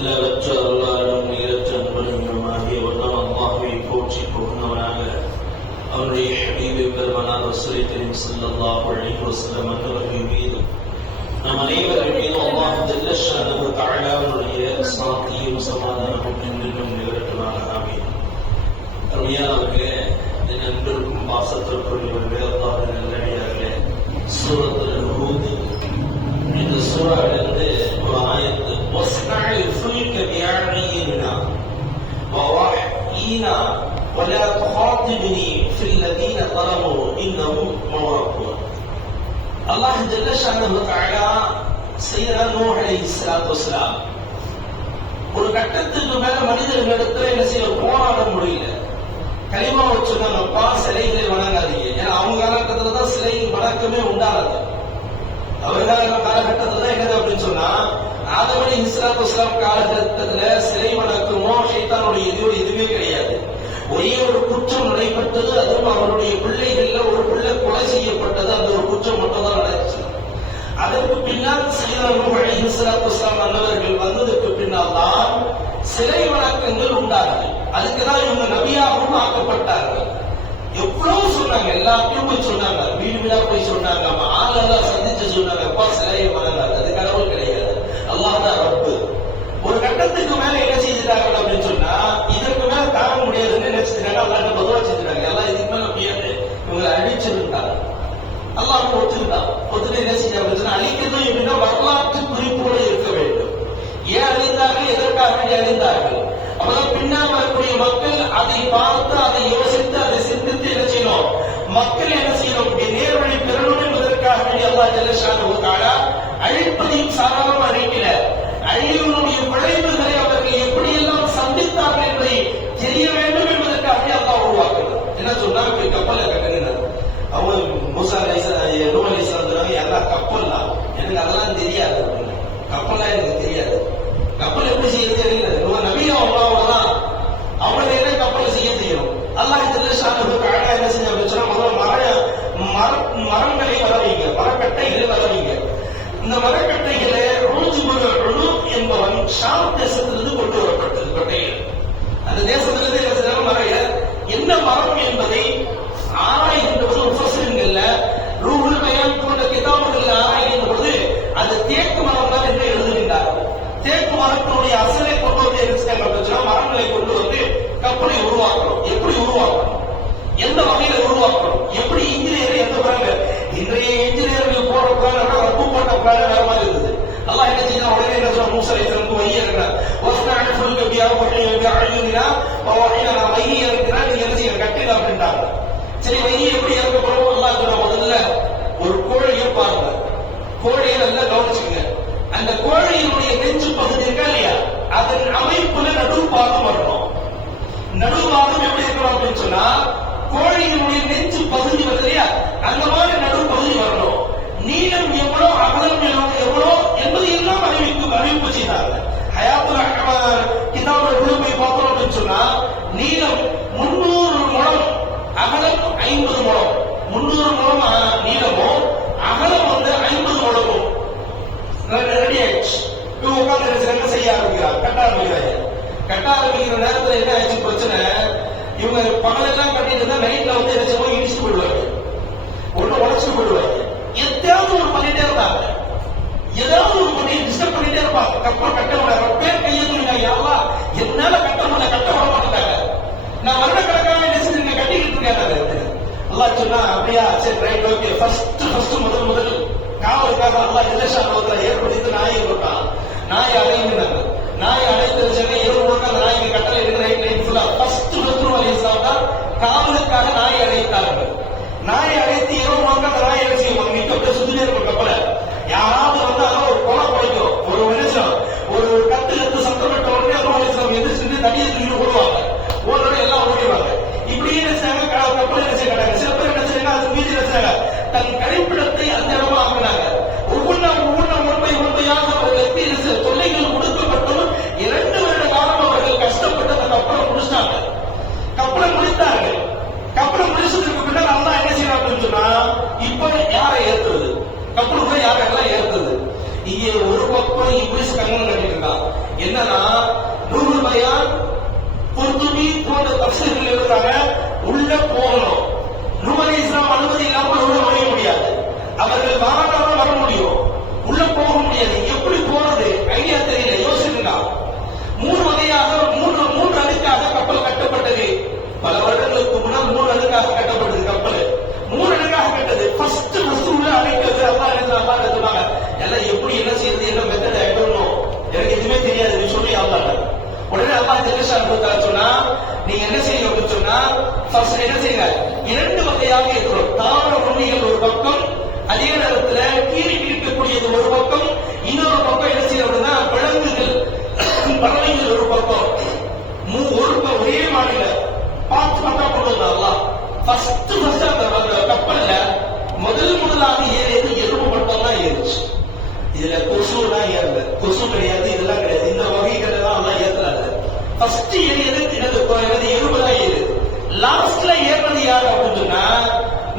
அளவற்ற அருளாளரும் நிகரற்ற அன்புமாகிய வல்லம் அல்லாஹ்வை போற்றி புகழ்ந்தவனாக அவருடைய ஹபீபே பெருமானார் ரசூலை கரீம் ஸல்லல்லாஹு அலைஹி வஸல்லம் அவர்கள் மீது நம் அனைவரின் மீதும் அல்லாஹ் ஜல்ல ஷஅனுஹு தஆலாவுடைய சாந்தியும் சமாதானமும் என்றென்றும் நிகரட்டுமாக. ஆமீன். அருமையானவர்களே, நண்பருக்கும் பாசத்திற்குரியவர்களே, அல்லாஹ்வின் நல்லடியார்களே, சூரத்துல் ஹூத் இந்த சூறாவிலிருந்து ஒரு ஆயத்து வஸ்னஇ ஃபுல்க பிஅஅயினினா வவஹ்யினா ولا تخاطبني في الذين ظلموا انهم مغرقون. அல்லாஹ் ஜல்ல ஷஅனுஹு தஆலா சையதனா நூஹ் அலைஹிஸ்ஸலாத்து வஸ்ஸலாம் ஒரு கட்டத்துக்கு மேல மனிதர்களிடத்துல என்ன செய்ய போராட முடியல. கலிமா வச்சுருந்தாங்கப்பா, சிலைகளை வணங்காதீங்க. ஏன்னா அவங்க காலகட்டத்துல தான் சிலை வணக்கமே உண்டானது. அவர்கள் காலகட்டத்துல தான் என்னது அப்படின்னு சொன்னா, ஆதம் அலைஹிஸ்ஸலாத்து வஸ்ஸலாம் காலகட்டத்துல சிலை வணக்கமோ ஷைத்தானுடைய எதுவுமே கிடையாது. ஒரே ஒரு குற்றம் நடைபெற்றது, அதுவும் அவருடைய பிள்ளைகள்ல ஒரு பிள்ளை கொலை செய்யப்பட்டது. அந்த ஒரு குற்றம் மட்டும் தான் நடந்துச்சு. அதற்கு பின்னால் சையதனா நூஹ் அலைஹிஸ்ஸலாத்து வஸ்ஸலாம் அன்னவர்கள் வந்ததுக்கு பின்னால் தான் சிலை வணக்கங்கள் உண்டாகுது. அதுக்குதான் இவங்க நபியாகவும் ஆக்கப்பட்டார்கள். எவ்வளவு சொன்னாங்க, எல்லாத்தையும் போய் சொன்னாங்க, வீடு வீடா போய் சொன்னாங்க, ஆளெல்லாம் சந்திச்சு சொன்னாங்க, அப்பா சிலையை வணங்காது, அது கடவுள் கிடையாது, அல்லாஹ் தான் ரப்பு. ஒரு கட்டத்துக்கு மேல என்ன செஞ்சுட்டாங்க அப்படின்னு சொன்னா, இதற்கு மேல தாங்க முடியாதுன்னு நினைச்சிட்டாங்க. அல்லாஹ் பதுவா செஞ்சுட்டாங்க, எல்லாம் இதுக்கு மேல முடியாது, இவங்களை அழிச்சிருந்தாங்க. அல்லாஹ் ஒத்துக்கிட்டான். ஒத்துட்டு என்ன செஞ்சாங்க அப்படின்னு சொன்னா, அழிக்கிறது எப்படின்னா வரலாற்று குறிப்போடு இருக்க வேண்டும். ஏன் அழிந்தார்கள், எதற்காக வேண்டி அழிந்தார்கள், அப்பதான் பின்னால் வரக்கூடிய மக்கள் அதை பார்த்து, அதை யோசித்து, அதை சிந்தித்து என்ன செய்யணும், மக்கள் என்ன செய்யணும், நேர்வழி பெறணும் என்பதற்காக வேண்டி அல்லாஹ் ஜல்ல ஷஅனுஹு தஆலா அழிப்பதையும் சாதாரண அறிவிக்கல. அழிவினுடைய விளைவுகளை அவர்கள் எப்படியெல்லாம் சந்தித்தார்கள் என்பதை தெரிய வேண்டும் என்பதற்காக அல்லாஹ் உருவாக்குறார். என்ன சொன்னா, கப்பலை கட்டுகிறார். அவங்க மூசா நூஹ் அலைஹிஸ்ஸலாம் எல்லா கப்பல் தான், எனக்கு அதெல்லாம் தெரியாது, கப்பல்லாம் எனக்கு தெரியாது, கப்பல் எப்படி செய்ய தெரியல, நபியா அல்லாஹ்தான் அவங்கள என்ன கப்பலை செய்ய தெரியும். அல்லாஹ் ஜல்ல ஷஅனுஹு தஆலா என்ன செஞ்சா அப்படின்னு சொன்னா, முதல்ல மரங்களை வரவீங்க, மரக்கட்டைகளை வரவீங்க. இந்த மரக்கட்டைகளை என்பவன் ஷாம் தேசத்திலிருந்து கொண்டு வரப்பட்டது. கட்டைகள் அந்த தேசத்திலிருந்து என்ன மரம் என்பதை ஆராய்கின்ற போது முஃபஸ்ஸிரீன்கள்ல ரூஹுல் பயான் போன்ற கிதாபுகள்ல ஆராய்கின்ற பொழுது அது தேக்கு மரம் தான் என்று எழுதுகின்றார்கள். தேக்கு மரத்தினுடைய அசலை கொண்டு வந்து என்ன அப்படின்னு சொன்னா, மரங்களை கொண்டு வந்து கப்பலை உருவாக்கணும். எப்படி உருவாக்கணும், எந்த வகையில உருவாக்கணும், எப்படி இன்ஜினியர் எந்த பிராங்க, இன்றைய இன்ஜினியர்கள் போற பிராங்க ரப்பு போட்ட பிராங்க வேற மாதிரி இருந்தது. அல்லாஹ் என்ன செய்யணும், உடனே என்ன சொல்ல, மூசா அலைஹிஸ்ஸலாம் வைய இருக்கிறார், வஸ்னஇ ஃபுல்க பிஅஅயினினா வவஹ்யினா, வைய இருக்கிறார், நீங்க என்ன செய்ய கட்டிட அப்படின்றாங்க. சரி, வைய எப்படி இறக்க போறோம், அல்லாஹ் சொல்ல, முதல்ல ஒரு கோழியை பாருங்க, கோழியை நல்லா கவனிச்சுங்க. அந்த கோழியினுடைய நெஞ்சு பகுதி இருக்கா இல்லையா, அதன் அமைப்புல நடுப்பாகம் வரணும். நடுவாகம் எப்படி இருக்கணும் அப்படின்னு சொன்னா, கோழியினுடைய நெஞ்சு பகுதி வருது இல்லையா, அந்த மாதிரி நடுப்பகுதி வரணும். நீளம் எவ்வளோ, அகலம் எவ்வளோ என்பது எல்லாம் அறிவிப்பு செய்தாங்க. ஹயாத்துல் கிதாபுல் உலூமை பார்த்தோம் அப்படின்னு சொன்னா, நீளம் 300 முழம், அகலம் 50 முழம். 300 முழம் நீளமும் அகலம் 50 முழமும் ரெடி ஆயிடுச்சு. இவங்க உட்கார்ந்து என்ன செய்ய ஆரம்பிக்கிறாங்க, கட்ட ஆரம்பிக்கிறாங்க. கட்ட ஆரம்பிக்கிற நேரத்தில் என்ன ஆயிடுச்சு பிரச்சனை, இவங்க பகலெல்லாம் கட்டிட்டு இருந்தா நைட்ல வந்து என்ன செய்வோம், இடிச்சு போயிடுவாங்க, ஒண்ணு உடச்சு போயிடுவாங்க. எதாவது ஒரு பண்ணிட்டே இருந்தாங்க, ஏதாவது ஒரு பண்ணி டிஸ்டர்ப் பண்ணிட்டே இருப்பாங்க. கப்பல் கட்ட முடியாது, பேர் கையெழுத்துங்க, யாரெல்லாம் என்னால கட்ட முடியல, கட்ட விட மாட்டாங்க. நான் வருட கணக்காக என்ன செஞ்சு கட்டிக்கிட்டு இருக்கேன். அல்லாஹ் சொன்னா, அப்படியா, சரி ரைட், ஓகே. ஃபர்ஸ்ட் முதல் காவலுக்காக அல்லாஹ் ஜல்ல ஷஅனுஹு ஏற்படுத்தி நாயை விட்டான். நாயை அழைந்தாங்க. நாயை அழைத்து சென்னை இரவு முழுக்க அந்த நாய்க்கு கட்டளை எடுத்து நைட் ஃபுல்லா ஃபர்ஸ்ட் நூஹ் அலைஹிஸ்ஸலாம் தான் காவலுக்காக நாயை அழைத்தார்கள். நாயை அழைத்து இரவு முழுக்க அந்த நாயை என்ன செய்வாங்க, நிக்க அப்படியே சுத்தினே இருக்கும் கப்பலை. யாராவது வந்து அதான் ஒரு கொலை குறைக்கும், ஒரு மனுஷன் ஒரு கத்து சத்தமிட்ட உடனே நூஹ் அலைஹிஸ்ஸலாம் எதிர்த்து தடியை தூக்கி போடுவாங்க, ஓடோட எல்லாம் ஓடிடுவாங்க. இப்படி என்ன செய்யாங்க, கப்பல் என்ன செய்ய கட்டாங்க. சில பேர் என்ன செய்யாங்க, அது மீது என்ன செய்யாங்க, தன் கழிப்பிடத்தை அந்த இடமா ஆக்கினாங்க. ஒவ்வொன்றையாக அவர்களுக்கு தொல்லைகள் கொடுக்கப்பட்டதும் 2 வருட காலம் அவர்கள் கஷ்டப்பட்டு அந்த கப்பலை முடிச்சிட்டாங்க. கப்பலை முடித்தார்கள். கப்பலை முடிச்சதுக்கு பின்னால் அல்லாஹ் என்ன செய்யறாங்க அப்படின்னு சொன்னா, இப்ப யாரை ஏற்றுறது, கப்பலுக்குள்ள யாரெல்லாம் ஏற்றுறது, போன்ற தஃசீர்கள் எழுதுறாங்க, உள்ள போகணும். நூஹ் அலைஹிஸ்ஸலாம் அனுமதி இல்லாமல் உள்ள நுழைய முடியாது. அவர்கள் வாராதான் வர முடியும், உள்ள போக முடியாது. எப்படி போறது ஐடியா தெரியல, யோசிச்சுங்க. மூன்று வகையாக மூன்று அடுக்காக கப்பல் கட்டப்பட்டது. பல வருடங்களுக்கு முன்னால் 3 அடுக்காக கட்டப்பட்டது கப்பல். 3 அடுக்காக கட்டது. ஃபர்ஸ்ட் உள்ள அழைக்கிறது அல்லாஹ் சொன்னாங்க. எல்லாம் எப்படி என்ன செய்யறது, என்ன மெத்தட் ஆயிடணும், எனக்கு எதுவுமே தெரியாது சொல்லி அல்லாஹ். உடனே அல்லாஹ் ஜெல்லஷானஹு சொன்னா, நீங்க என்ன செய்யணும் அப்படின்னு சொன்னா, ஃபர்ஸ்ட் என்ன செய்யுங்க, 2 வகையாக இருக்கிறோம். தாவர உண்ணிகள் ஒரு பக்கம், அதே நேரத்துல கீழே இருக்கக்கூடியது ஒரு பக்கம், இன்னொரு பக்கம் என்ன செய்யணும் அப்படின்னா விலங்குகள் பறவைகள் ஒரு பக்கம். ஒரே மாநில பார்த்து கொண்டு வந்தாலாம். ஃபர்ஸ்ட் அந்த கப்பல்ல முதலாக ஏறியது எறும்பு மட்டும் தான் ஏறிச்சு. இதுல கொசு தான் ஏறல, கொசு கிடையாது, இதெல்லாம் கிடையாது, இந்த வகைகள் எல்லாம் எல்லாம் ஏத்துறாங்க. ஃபர்ஸ்ட் ஏறியது எறும்பு தான் ஏறுது. லாஸ்ட்ல ஏறினது யாரு அப்படின்னு சொன்னா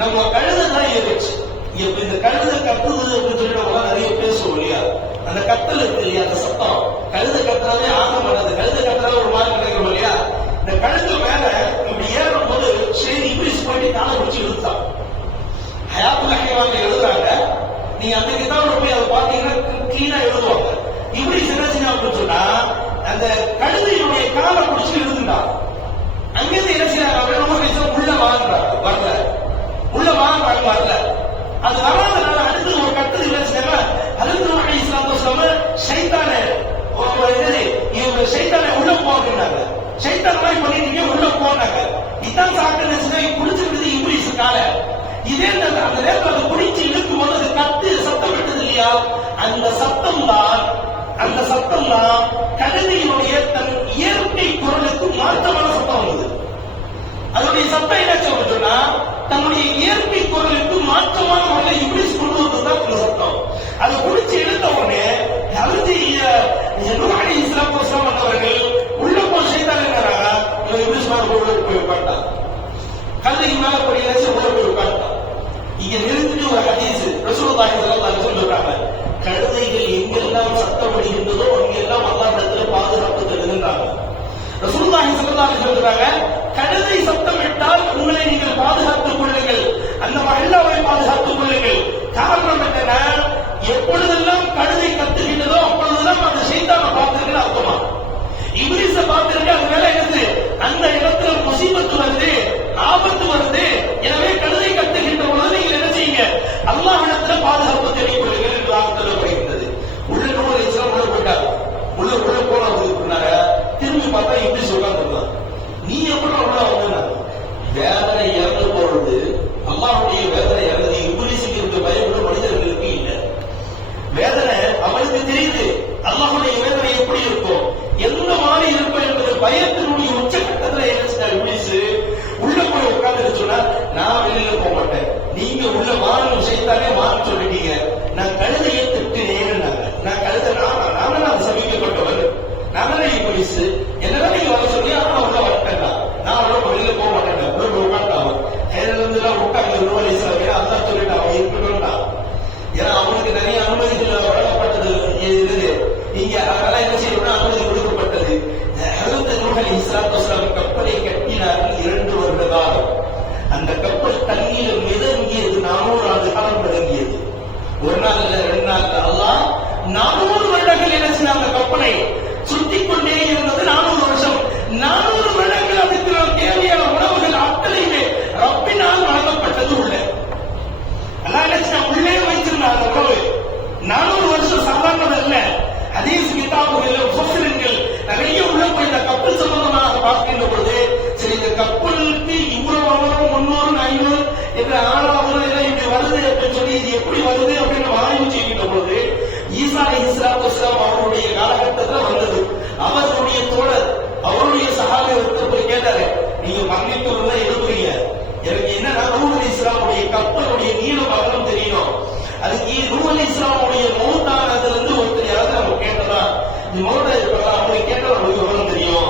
நம்ம கழுதை தான் ஏறிச்சு. இப்ப இந்த கழுதை கத்துது அப்படின்னு சொல்லி நம்ம நிறைய பேசுவோம் இல்லையா, அந்த கத்தல் இருக்கு இல்லையா, அந்த சத்தம் கழுதை கத்துறதே ஆகம் பண்ணது. கழுதை கத்துறது ஒரு மாதிரி கிடைக்கும் இல்லையா. இந்த கழுது மேல இப்படி ஏறும் போது சரி இங்கிலீஷ் போயிட்டு காலை பிடிச்சி இழுத்தான். ஹயாத்துல் ஹைவான் எழுதுறாங்க, நீங்க அந்த கிதாபுல போய் அதை பாத்தீங்கன்னா கிளீனா எழுதுவாங்க. இப்படி என்ன செய்யணும் அப்படின்னு சொன்னா அந்த கழுதையுடைய காலை பிடிச்சி இழுதுட்டான். அங்கிருந்து என்ன செய்யறாங்க, உள்ள வாழ்றாங்க, வரல உள்ள வாழ்றாங்க, வரல. அது வராதனால அடுத்து ஒரு கட்டத்தில் என்ன செய்யறாங்க, ஹஜ்ரத் நூஹ் அலைஹிஸ்ஸலாம் ஷைத்தானை உள்ள போகிறாங்க. ஷைத்தான் மாதிரி பண்ணிட்டீங்க, உள்ள போனாங்க. இதான் சாப்பிட்டு குடிச்சிருக்குது இப்ளீஸ் கால. இதே அந்த நேரத்தில் அதை குடிச்சு இழுக்கும் போது அது கத்து சத்தம் விட்டது இல்லையா, அந்த சத்தம் தான் கழுதையினுடைய தன் இயற்கை குரலுக்கு மாற்றமான சத்தம் வந்தது. அதனுடைய சத்தம் என்ன சொன்னா தன்னுடைய இயற்கை குரலுக்கு மாற்றமான முறையில் இப்ளீஸ் கொண்டு வந்ததுதான் அந்த சத்தம். அதை குடிச்சு எடுத்த உடனே நூஹ் அலைஹிஸ்ஸலாம் அவர்கள் உள்ள போய் ஷைத்தான் என்னறாங்க, இவன் இப்ளீஸ் மேல போய் உட்கார்ந்தான், கல்லைக்கு மேல போய் உள்ள போய் உட்கார்ந்தான். இங்க நிறுத்திட்டு ஒரு ஹதீஸ் ரசூலுல்லாஹி ஸல்லல்லாஹு அலைஹி வஸல்லம் சொல்றாங்க, கழுதைகள் எங்கெல்லாம் சத்தப்படுகின்றதோ அங்கெல்லாம் அல்லாஹ்விடத்துல பாதுகாப்பு தருகின்றாங்க. ரசூலுல்லாஹி ஸல்லல்லாஹு அலைஹி வஸல்லம் சொல்றாங்க, கழுதை சத்தமிட்டால் உங்களை நீங்கள் பாதுகாத்துக் கொள்ளுங்கள், அந்த மஹல்லாவை பாதுகாத்துக் கொள்ளுங்கள். காரணம் என்ன, எப்பொழுதெல்லாம் கழுதை கத்துகின்றதோ அப்பொழுதுதான் அந்த ஷைத்தானை பார்த்திருக்கிற அர்த்தமா, இப்ளீஸை பார்த்திருக்க. அது மேல என்னது, அந்த இடத்துல முசீபத்து வருது, ஆபத்து வருது. எனவே கழுதை கத்துகின்ற பொழுது நீங்கள் என்ன செய்யுங்க, அல்லாஹ்விடத்துல பாதுகாப்பு தேடிக் கொள்ளுங்கள் என்று சொல்லப்படுகின்றது. உள்ள நூஹ் அலைஹிஸ்ஸலாம் உள்ள போட்டார். உள்ள போனாங்க, திரும்பி பார்த்தா இப்ளீஸ் உட்கார்ந்துருந்தான். நீ எப்படி உள்ள வந்தா, வேதனை இறந்து போறது அல்லாஹ்வுடைய வேதனை இறந்தது. இப்ளீஸுக்கு இருக்க பயம் மனிதர்களுக்கு இல்லை. வேதனை அவனுக்கு தெரியுது, அல்லாஹ்வுடைய வேதனை எப்படி இருக்கும், எந்த மாதிரி இருக்கும் என்பது பயத்தினுடைய உச்சகட்டத்தில் என்ன இப்ளீஸ் உள்ள போய் உட்கார்ந்து சொன்னா, நான் வெளியில போக மாட்டேன், நீங்க உள்ள வாழும் செய்தாலே மாற சொல்லிட்டீங்க, நான் கழுதையை திட்டினேன், நான் கழுதை நாம சமீபப்பட்டவர், நாம இப்ளீஸ் என்னதான் நீங்க வர சொல்லி அவன் உள்ள வரட்டேன், நான் உள்ள வெளியில போக மாட்டேன், உள்ள உட்கார்ந்தான். எல்லாம் உட்கார்ந்து நூஹ் அலைஹிஸ்ஸலாம் அல்லாஹ் சொல்லிட்டான், அவன் இருக்கணும்னா. ஏன்னா அவனுக்கு நிறைய அனுமதிகள் வழங்கப்பட்டது இருந்தது. இங்க அதெல்லாம் என்ன செய்யணும்னா அனுமதி கொடுக்கப்பட்டது. ஹஜ்ரத் நூஹ் அலைஹிஸ்ஸலாம் கப்பலை கட்டினார்கள் 2 வருட காலம். அந்த கப்பல் தண்ணீர் மிதங்கியது, 400 ஆண்டு காலம் மிதங்கியது. ஒரு நாள் இல்ல, 2 நாள் அல்லாஹ் 400 வருடங்கள் என்ன செய்ய அந்த கப்பலை சுத்திக் கொண்டே இருந்தது. 400 வருஷம், 400 வருடங்கள் அதுக்கு தேவையான உணவுகள் அத்தனையுமே ரப்பினால் வழங்கப்பட்டது. உள்ள அல்லாஹ் என்ன உள்ளே வைத்திருந்தார் உணவு. 400 வருஷம் சாதாரணம் அல்ல. ஹதீஸ் கிதாபுகள் முஃபஸ்ஸிரீன்கள் நிறைய உள்ள போய் இந்த கப்பல் சம்பந்தமாக பார்க்கின்ற பொழுது, சரி இந்த கப்பலுக்கு இவ்வளவு ஆயிரம் 300 500 என்ற 6000 இப்படி வருது அப்படின்னு சொல்லி இது எப்படி வருது அப்படின்னு ஆய்வு செய்கின்ற பொழுது ஈசா அலைஹிஸ்ஸலாம் அவருடைய காலகட்டத்தில் வந்தது. அவருடைய தோழர் அவருடைய சஹாபி ஒருத்தர் போய் கேட்டாரு, நீங்க மன்னிப்பு எழுதுறீங்க, எனக்கு என்னன்னா நூஹ் அலைஹிஸ்ஸலாமுடைய கப்பலுடைய நீளம் அகலம் தெரியணும். அதுக்கு நூஹ் அலைஹிஸ்ஸலாமுடைய மௌத்தானதுல இருந்து ஒருத்தர் யாராவது நம்ம கேட்டதா, இந்த மௌத்தா இருக்கலாம் அவங்களை கேட்டால் நமக்கு விவரம் தெரியும்,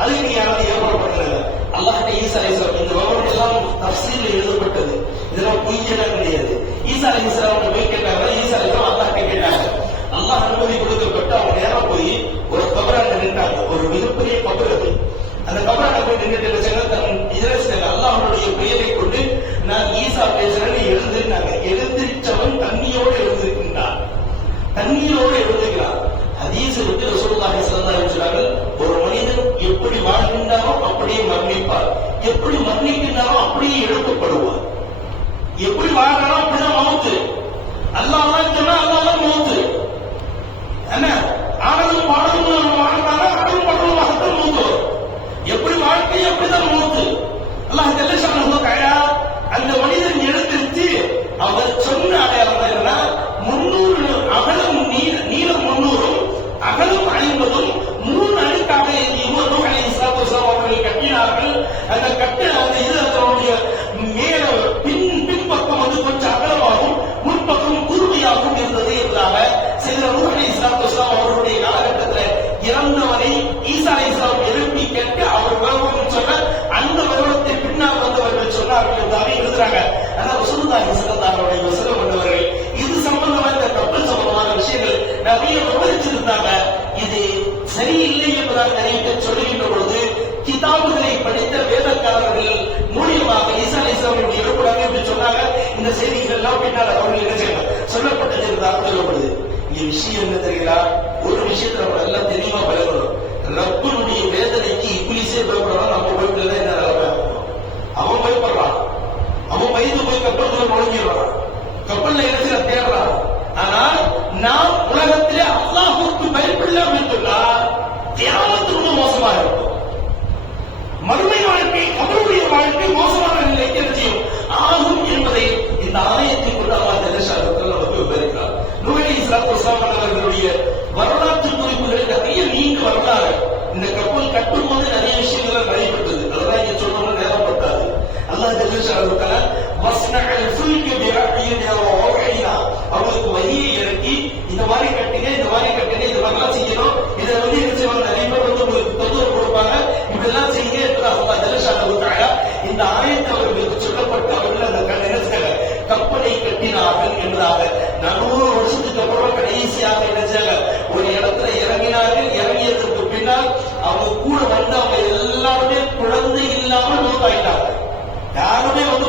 அதுக்கு நீங்க யாராவது ஏற்பாடு பண்ணுங்க. அல்லாஹ் ஈசா அலைஹிஸ்ஸலாம் இந்த விவரம் எல்லாம் தஃசீர்ல எழுதப்பட்டது, இதெல்லாம் பொய்யெல்லாம் கிடையாது. ஈசா அலைஹிஸ்ஸலாம் போய் கேட்டாங்க, ஈசா அலைஹிஸ்ஸலாம் அல்லாஹ்ட்ட கேட்டாங்க. அல்லாஹ் அனுமதி கொடுக்கப்பட்டு அவங்க நேரம் போய் ஒரு கபராண்ட நின்றாங்க. ஒரு மிகப்பெரிய கபர் அது. அந்த கபராண்ட போய் நின்றுட்டு தன் இதரசில் அல்லாஹ்வுடைய பெயரை கொண்டு நான் ஈசா பேசுறேன்னு எழுந்திருந்தாங்க. எழுந்திருச்சவன் தண்ணியோடு எழுந்திருக்கின்றான், தண்ணீரோடு எழுதுகிறான். ஹதீஸ் விட்டு ரசூலுல்லாஹி ஸல்லல்லாஹு அலைஹி வஸல்லம் ஒரு மனிதன் எப்படி வாழ்கின்றாரோ அப்படியே மரணிப்பார், எப்படி மரணிக்கின்றாரோ அப்படியே எழுப்பப்படுவார். எப்படி வாழ்றாரோ அப்படிதான் மௌத்து. அல்லாஹ் சொன்னா அல்லாஹ் மௌத்து என்ன ஆனதும் பாடலும் வாழ்றாங்க, ஆனதும் பாடலுமாகத்தான் மௌத்து. எப்படி வாழ்க்கை அப்படிதான் மௌத்து. அல்லாஹ் ஜல்ல ஷானஹு தஆலா அந்த மனிதன் எழுந்திருச்சு அவர் சொன்ன அடையாளம் என்னன்னா 300 அகலம் நீளம் 300 அகலம் 50 3 அடுக்காக நூஹ் அலைஹிஸ்ஸலாத்து வஸலாம் அவர்கள் கட்டினார்கள். அந்த அந்த இது அதனுடைய மேல பின்பக்கம் வந்து கொஞ்சம் அகலமாகவும் முன்பக்கம் குறுமையாகவும் இருந்தது என்பதாக செய்த நூஹ் அலைஹிஸ்ஸலாத்து வஸலாம் அவர்களுடைய காலகட்டத்தில் இறந்தவரை ஈசா அலைஹிஸ்ஸலாம் எழுப்பி கேட்க அவர் வருவோம் சொன்ன அந்த வருடத்தின் பின்னால் வந்தவர்கள் சொன்னார்கள் என்பதாக எழுதுறாங்க. ஆனால் ரசூலுல்லாஹி ஸல்லல்லாஹு அலைஹி வஸல்லம் வந்தவர்கள் இது சம்பந்தமான இந்த கப்பல் சம்பந்தமான விஷயங்கள் நிறைய விவரிச்சிருந்தாங்க. இது சரியில்லை என்பதாக நிறைய பேர் சொல்லுகின்ற பொழுது கிதாபுகளை படித்த வேதக்காரர்கள் மூலியமாக ஈசா அலைஹிஸ்ஸலாம் எழுப்புறாங்க என்று சொன்னாங்க. இந்த செய்திகள் எல்லாம் பின்னால் அவர்கள் என்ன செய்யணும் சொல்லப்பட்டது என்றால் சொல்லப்படுது. இந்த விஷயம் என்ன தெரியுங்களா? ஒரு விஷயத்தை நம்ம எல்லாம் தெளிவா பழகணும். ரப்பனுடைய வேதனைக்கு இப்லீஸே பயப்படுறான். நம்ம பயப்படல என்ன நிலைமை? அவன் பயப்படுறான், அவன் பயந்து போய் கப்பலுக்குள்ள நுழைஞ்சிடுறான், கப்பல்ல இடத்துல தேடுறான். ஆனால் நாம் உலகத்திலே அல்லாஹ்வுக்கு பயப்படலாம் என்றா தியானத்து ரொம்ப மோசமா இருக்கும். மறுமை வாழ்க்கை கபருடைய வாழ்க்கை மோசமான நிலைக்கு செய்யும் ஆகும் என்பதை இந்த ஆயத்தை கொண்டு அல்லாஹ் ஜல்லஷானஹு நமக்கு விவரிக்கிறார். நூஹ் அலைஹிஸ்ஸலாத்து வஸலாம் அவர்களுடைய வரலாற்று குறிப்புகளில் நிறைய நீண்ட வரலாறு. இந்த கப்பல் கட்டும் போது நிறைய விஷயங்கள் நடைபெற்றது. அதெல்லாம் இங்க சொல்லணும்னு நேரம் பட்டாது. அல்லாஹ் ஜல்லஷானஹு தஆலா வஸ்னஅல் ஃபுல்க பிஅய்யினா வ வஹய்னா அவங்களுக்கு வழியை இறக்கி இந்த மாதிரி கட்டுங்க, இந்த மாதிரி கட்டுங்க, இந்த மாதிரிலாம் செய்யணும். இதை வந்து என்ன செய்வாங்க, நிறைய பேர் வந்து உங்களுக்கு தொந்தரவு கொடுப்பாங்க, இப்படிலாம் செய்யுங்க என்று அல்லாஹ் ஜல்லஷானஹு தஆலா இந்த ஆயத்தை அவர்களுக்கு சொல்லப்பட்டு அவர்கள் அந்த கப்பலை கட்டினார்கள் என்பதாக 400 வருஷத்துக்கு அப்புறம் கடைசியாக என்ன ஒரு இடத்துல இறங்கினார்கள். இறங்கியதற்கு பின்னால் அவங்க கூட வந்து அவங்க எல்லாருமே குழந்தை இல்லாமல் நோக்காயிட்டாங்க. யாருமே வந்து